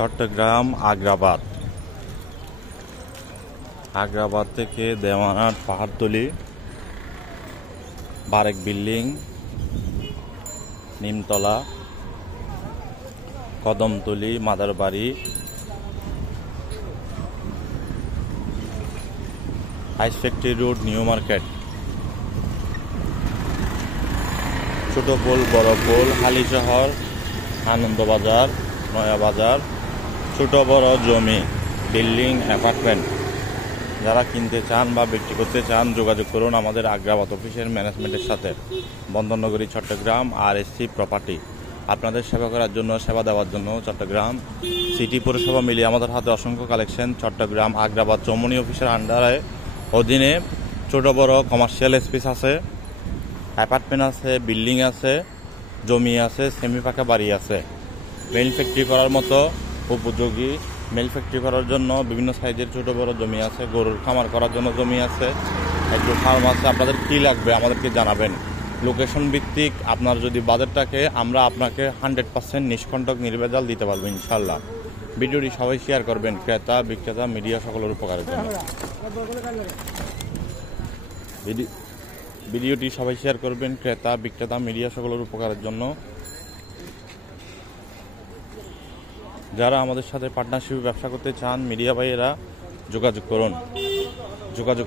চট্টগ্রাম আগ্রাবাদ। আগ্রাবাদ থেকে দেওয়ানার Pahartali, Barek building, Nimtala, Kadamtali, Madarbari, ice factory road, new market, Chhoto Pol, Boro Pol, Halishahar, Anandabazar, Nayabazar, ছোট বড় জমি, বিল্ডিং, অ্যাপার্টমেন্ট যারা কিনতে চান বা বিক্রি করতে চান যোগাযোগ করুন আমাদের আগ্রাবাদ অফিসের ম্যানেজমেন্টের সাথে। বন্দরনগরী, চট্টগ্রাম, RSC প্রপার্টি আপনাদের সেবা করার জন্য, সেবা দেওয়ার জন্য চট্টগ্রাম সিটি পৌরসভা মিলিয়ে আমাদের হাতে অসংখ্য কালেকশন। চট্টগ্রাম আগ্রাবাদ চৌমনি অফিসের আন্ডারে অধীনে ছোট বড় কমার্শিয়াল স্পেস আছে, অ্যাপার্টমেন্ট আছে, বিল্ডিং আছে, জমি আছে, সেমি পাকা বাড়ি আছে। মিল ফ্যাক্টরি করার মতো উপযোগী, মিল ফ্যাক্টরি করার জন্য বিভিন্ন সাইজের ছোট বড় জমি আছে, গরুর খামার করার জন্য জমি আছে, একটু ফার্ম আছে। আপনাদের কী লাগবে আমাদেরকে জানাবেন। লোকেশন ভিত্তিক আপনার যদি বাজেট থাকে আমরা আপনাকে 100% নিষ্কণ্টক নির্ভেজাল দিতে পারবো ইনশাল্লাহ। ভিডিওটি সবাই শেয়ার করবেন, ক্রেতা বিক্রেতা মিডিয়া সকলের উপকারের জন্য। ভিডিওটি সবাই শেয়ার করবেন, ক্রেতা বিক্রেতা মিডিয়া সকলের উপকারের জন্য। যারা আমাদের সাথে পার্টনারশিপে ব্যবসা করতে চান মিডিয়া ভাইয়েরা যোগাযোগ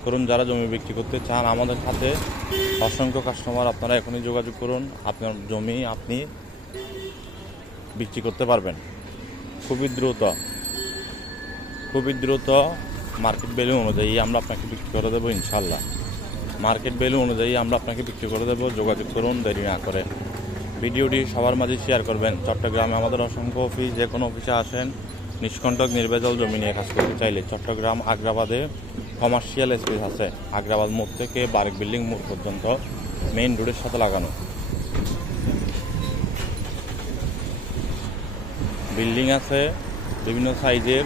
করুন। যারা জমি বিক্রি করতে চান আমাদের সাথে অসংখ্য কাস্টমার, আপনারা এখনই যোগাযোগ করুন। আপনার জমি আপনি বিক্রি করতে পারবেন খুবই দ্রুত। মার্কেট ভ্যালু অনুযায়ী আমরা আপনাকে বিক্রি করে দেবো ইনশাল্লাহ। মার্কেট ভ্যালু অনুযায়ী আমরা আপনাকে বিক্রি করে দেবো। যোগাযোগ করুন দেরি না করে। ভিডিওটি সবার মাঝে শেয়ার করবেন। চট্টগ্রামে আমাদের অসংখ্য অফিস, যে কোনো অফিসে আসেন নিষ্কণ্টক নির্ভেজাল জমি নিয়ে কাজ করতে চাইলে চট্টগ্রাম আগ্রাবাদে কমার্শিয়াল স্পেস আছে। আগ্রাবাদ মোড় থেকে বারেক বিল্ডিং মোড় পর্যন্ত মেইন রোডের সাথে লাগানো বিল্ডিং আছে বিভিন্ন সাইজের,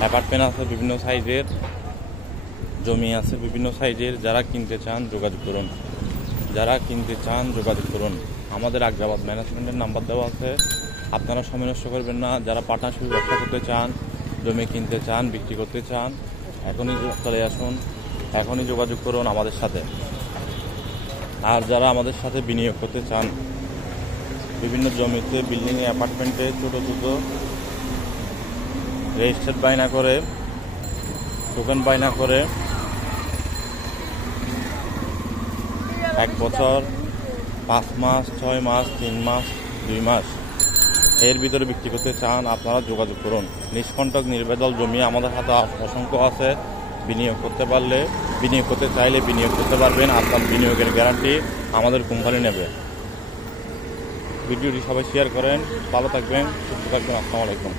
অ্যাপার্টমেন্ট আছে বিভিন্ন সাইজের, জমি আছে বিভিন্ন সাইজের। যারা কিনতে চান যোগাযোগ করুন। আমাদের আগ্রাবাদ ম্যানেজমেন্টের নাম্বার দেওয়া আছে, আপনারা সময় নষ্ট করবেন না। যারা পার্টনারশিপ ব্যবসা করতে চান, জমি কিনতে চান, বিক্রি করতে চান, এখনই চলে আসুন, এখনই যোগাযোগ করুন আমাদের সাথে। আর যারা আমাদের সাথে বিনিয়োগ করতে চান বিভিন্ন জমিতে, বিল্ডিংয়ে, অ্যাপার্টমেন্টে ছোট রেজিস্টার্ড বায়না করে, টোকেন বায়না করে 1 বছর, 5 মাস, 6 মাস, 3 মাস, 2 মাস এর ভিতরে বিক্রি করতে চান আপনারা যোগাযোগ করুন। নিষ্কণ্টক নির্ভেজাল জমি আমাদের হাতে অসংখ্য আছে। বিনিয়োগ করতে চাইলে বিনিয়োগ করতে পারবেন। আপনার বিনিয়োগের গ্যারান্টি আমাদের কোম্পানি নেবে। ভিডিওটি সবাই শেয়ার করেন। ভালো থাকবেন, সুস্থ থাকবেন। আসসালামু আলাইকুম।